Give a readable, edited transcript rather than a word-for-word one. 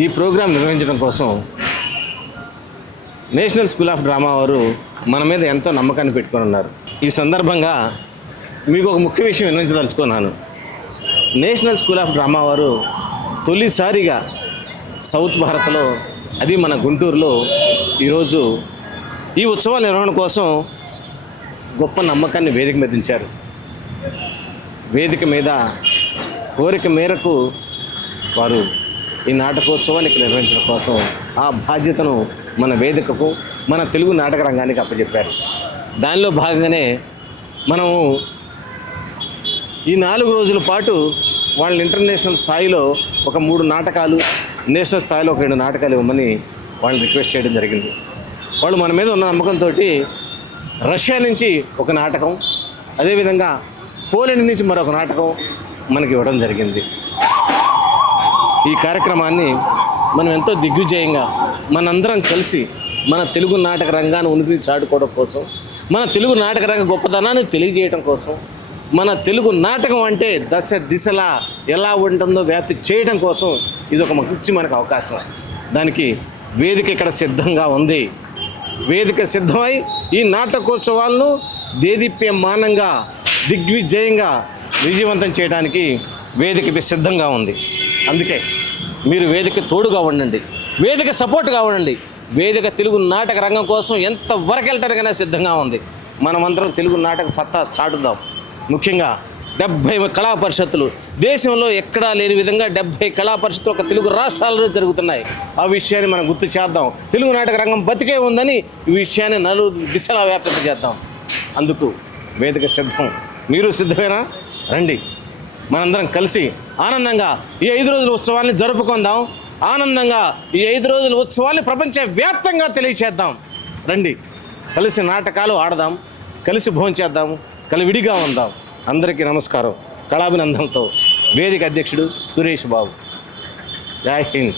ఈ ప్రోగ్రాం నిర్వహించడం కోసం నేషనల్ స్కూల్ ఆఫ్ డ్రామా వారు మన మీద ఎంతో నమ్మకాన్ని పెట్టుకొని ఉన్నారు. ఈ సందర్భంగా మీకు ఒక ముఖ్య విషయం వివరించదలుచుకున్నాను. నేషనల్ స్కూల్ ఆఫ్ డ్రామా వారు తొలిసారిగా సౌత్ భారత్లో, అది మన గుంటూరులో ఈరోజు ఈ ఉత్సవాల నిర్వహణ కోసం గొప్ప నమ్మకాన్ని వేదిక మీద ఉంచారు. వేదిక మీద కోరిక మేరకు వారు ఈ నాటకోత్సవాన్ని నిర్వహించడం కోసం ఆ బాధ్యతను మన వేదికకు, మన తెలుగు నాటక రంగానికి అప్పచెప్పారు. దానిలో భాగంగానే మనము ఈ 4 రోజుల పాటు వాళ్ళని ఇంటర్నేషనల్ స్థాయిలో ఒక 3 నాటకాలు, నేషనల్ స్థాయిలో ఒక 2 నాటకాలు ఇవ్వమని వాళ్ళని రిక్వెస్ట్ చేయడం జరిగింది. వాళ్ళు మన మీద ఉన్న నమ్మకంతో రష్యా నుంచి ఒక నాటకం, అదేవిధంగా పోలాండ్ నుంచి మరొక నాటకం మనకి ఇవ్వడం జరిగింది. ఈ కార్యక్రమాన్ని మనం ఎంతో దిగ్విజయంగా మనందరం కలిసి మన తెలుగు నాటక రంగాన్ని ఉనికిని చాటుకోవడం కోసం, మన తెలుగు నాటక రంగ గొప్పతనాన్ని తెలియజేయడం కోసం, మన తెలుగు నాటకం అంటే దశ దిశలా ఎలా ఉంటుందో వ్యాప్తి చేయడం కోసం ఇది ఒక మంచి మనకు అవకాశం. దానికి వేదిక ఇక్కడ సిద్ధంగా ఉంది. వేదిక సిద్ధమై ఈ నాటకోత్సవాలను దేదీప్యమానంగా దిగ్విజయంగా విజయవంతం చేయడానికి వేదిక సిద్ధంగా ఉంది. అందుకే మీరు వేదిక తోడుగా ఉండండి, వేదిక సపోర్ట్గా ఉండండి. వేదిక తెలుగు నాటక రంగం కోసం ఎంత వరకు వెళ్ళటానికైనా సిద్ధంగా ఉంది. మనమందరం తెలుగు నాటక సత్తా చాటుదాం. ముఖ్యంగా 70 కళా పరిషత్తులు, దేశంలో ఎక్కడా లేని విధంగా 70 కళా పరిషత్తులు ఒక తెలుగు రాష్ట్రాలలో జరుగుతున్నాయి. ఆ విషయాన్ని మనం గుర్తు చేద్దాం. తెలుగు నాటక రంగం బతికే ఉందని ఈ విషయాన్ని 4 దిశలా వ్యాప్తి చేద్దాం. అందుకు వేదిక సిద్ధం. మీరు సిద్ధమేనా? రండి, మనందరం కలిసి ఆనందంగా ఈ 5 రోజుల ఉత్సవాన్ని జరుపుకుందాం. ఆనందంగా ఈ 5 రోజుల ఉత్సవాన్ని ప్రపంచవ్యాప్తంగా తెలియచేద్దాం. రండి, కలిసి నాటకాలు ఆడదాం, కలిసి భోంచేద్దాం, కలివిడిగా ఉందాం. అందరికీ నమస్కారం. కళాభినందనతో వేదిక అధ్యక్షుడు సురేష్ బాబు. జై హింద్.